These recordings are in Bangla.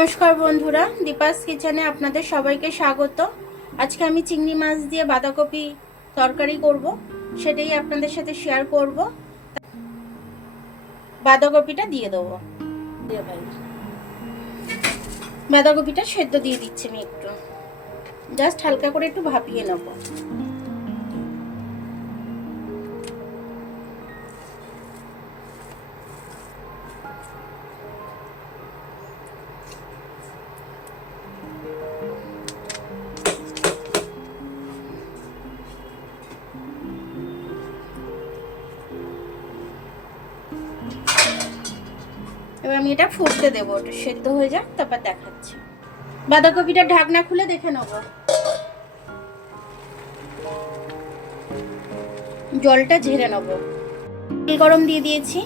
নমস্কার বন্ধুরা, দীপাস কিচেনে আপনাদের সবাইকে স্বাগত। আজকে আমি চিংড়ি মাছ দিয়ে বাঁধাকপি তরকারি করব, সেটাই আপনাদের সাথে শেয়ার করব। বাঁধাকপিটা দিয়ে দেবো। বাঁধাকপিটা সেদ্ধ দিয়ে দিচ্ছি আমি, একটু জাস্ট হালকা করে একটু ভাপিয়ে নেব। এবার আমি এটা ফুটতে দেবো, একটু সেদ্ধ হয়ে যাক, তারপর দেখাচ্ছি। বাঁধাকপিটা ঢাকনা খুলে দেখে নেব। জলটা ঝেড়ে নেব। তেল গরম দিয়ে দিয়েছি,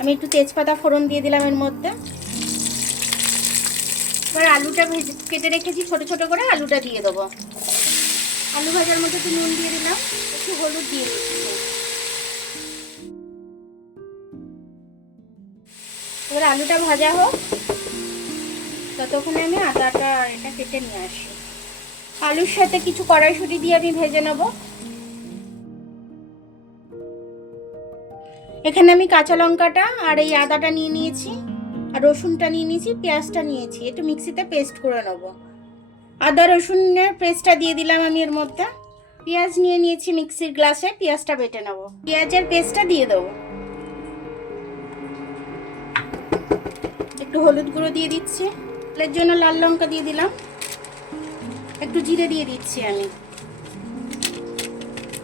আমি একটু তেজপাতা ফোড়ন দিয়ে দিলাম এর মধ্যে। এবার আলুটা কেটে রেখেছি ছোট ছোট করে, আলুটা দিয়ে দেবো। আলু ভাজার মধ্যে একটু নুন দিয়ে দিলাম, একটু হলুদ দিয়ে দিচ্ছি। এবার আলুটা ভাজা হোক, ততক্ষণে আমি আদাটা এটা কেটে নিয়ে আসি। আলুর সাথে কিছু কড়াইশুঁটি দিয়ে আমি ভেজে নেব। এখানে আমি কাঁচা লঙ্কাটা আর এই আদাটা নিয়ে নিয়েছি, আর রসুনটা নিয়ে নিয়েছি, পেঁয়াজটা নিয়েছি, একটু মিক্সিতে পেস্ট করে নেব। আদা রসুনের পেস্টটা দিয়ে দিলাম আমি এর মধ্যে। পেঁয়াজ নিয়ে নিয়েছি মিক্সির গ্লাসে, পেঁয়াজটা বেটে নেব। পেঁয়াজের পেস্টটা দিয়ে দেবো। একটু হলুদ গুঁড়ো দিয়ে দিচ্ছি, এর জন্য লাল লঙ্কা দিয়ে দিলাম, একটু জিরে দিয়ে দিচ্ছি আমি,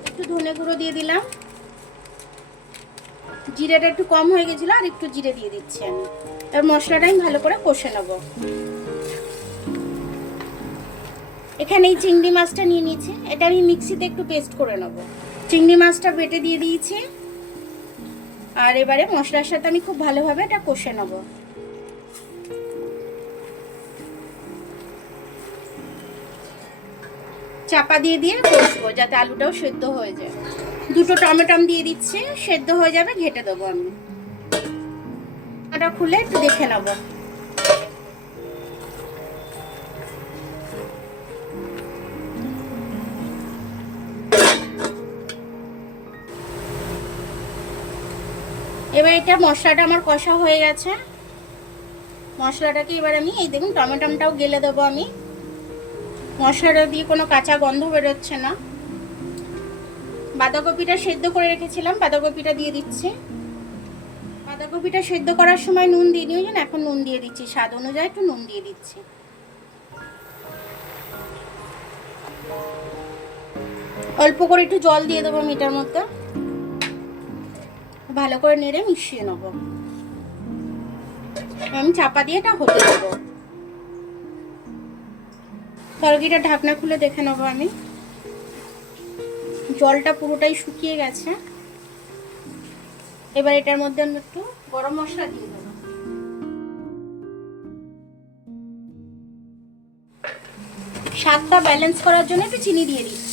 একটু ধনে গুঁড়ো দিয়ে দিলাম। জিরেটা একটু কম হয়ে গেছিল, আর একটু জিরে দিয়ে দিচ্ছি আমি। এবার মশলাটা আমি ভালো করে কষে নেব। এখানে এই চিংড়ি মাছটা নিয়ে নিয়েছি, এটা আমি মিক্সিতে একটু পেস্ট করে নেব। চিংড়ি মাছটা বেটে দিয়ে দিয়েছি, আর এবারে মশলার সাথে আমি খুব ভালোভাবে এটা কষে নেব। চাপা দিয়ে দিয়ে কষবো, যাতে আলুটাও সেদ্ধ হয়ে যায়। দুটো টমেটো দিয়ে দিচ্ছি, সেদ্ধ হয়ে যাবে, ঘেটে দেবো আমি। এটা খুলে একটু দেখে নেব। এবার এটা মশলাটা আমার কষা হয়ে গেছে। মশলাটাকে এবার আমি এই দেখুন টমেটোটাও গেলে দেবো আমি। মশলাটা দিয়ে কোনো কাঁচা গন্ধ বেরোচ্ছে না। বাঁধাকপিটা সেদ্ধ করে রেখেছিলাম, বাঁধাকপিটা দিয়ে দিচ্ছি। বাঁধাকপিটা সেদ্ধ করার সময় নুন দিয়ে নিয়েছেন, এখন নুন দিয়ে দিচ্ছি, স্বাদ অনুযায়ী একটু নুন দিয়ে দিচ্ছি। অল্প করে একটু জল দিয়ে দেবো মিটার মধ্যে, ভালো করে নেড়ে মিশিয়ে নেব। আমি চাপা দিয়ে এটা হতে দেবো। তরকারিটা ঢাকনা খুলে দেখে নেবো আমি। জলটা পুরোটাই শুকিয়ে গেছে। এবার এটার মধ্যে আমি একটু গরম মশলা দিয়ে দেবো। স্বাদটা ব্যালেন্স করার জন্য একটু চিনি দিয়ে দিচ্ছি।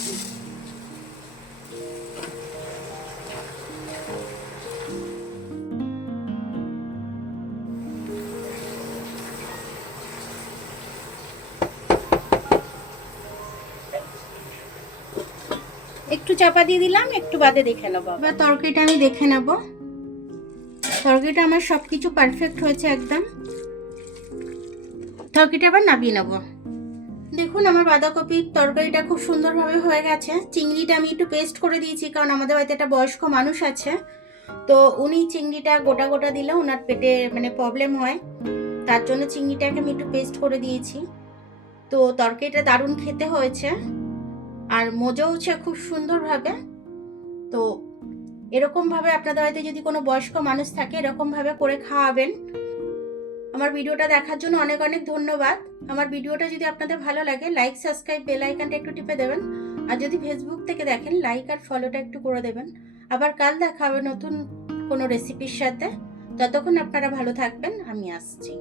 একটু চাপা দিয়ে দিলাম, একটু বাদে দেখে নেবো। এবার তরকারিটা আমি দেখে নেব। তরকারিটা আমার সবকিছু পারফেক্ট হয়েছে একদম। তরকারিটা আবার নামিয়ে নেব। দেখুন আমার বাঁধাকপির তরকারিটা খুব সুন্দরভাবে হয়ে গেছে। চিংড়িটা আমি একটু পেস্ট করে দিয়েছি, কারণ আমাদের বাড়িতে একটা বয়স্ক মানুষ আছে, তো উনি চিংড়িটা গোটা গোটা দিলে ওনার পেটে প্রবলেম হয়, তার জন্য চিংড়িটাকে আমি একটু পেস্ট করে দিয়েছি। তো তরকারিটা দারুণ খেতে হয়েছে, আর মজেওছে খুব সুন্দরভাবে। তো এরকমভাবে আপনাদের বাড়িতে যদি কোনো বয়স্ক মানুষ থাকে, এরকমভাবে করে খাওয়াবেন। আমার ভিডিওটা দেখার জন্য অনেক অনেক ধন্যবাদ। আমার ভিডিওটা যদি আপনাদের ভালো লাগে, লাইক, সাবস্ক্রাইব, বেল আইকনটা একটু টিপে দেবেন। আর যদি ফেসবুক থেকে দেখেন, লাইক আর ফলোটা একটু করে দেবেন। আবার কাল দেখা হবে নতুন কোনো রেসিপির সাথে। ততক্ষণ আপনারা ভালো থাকবেন, আমি আসছি।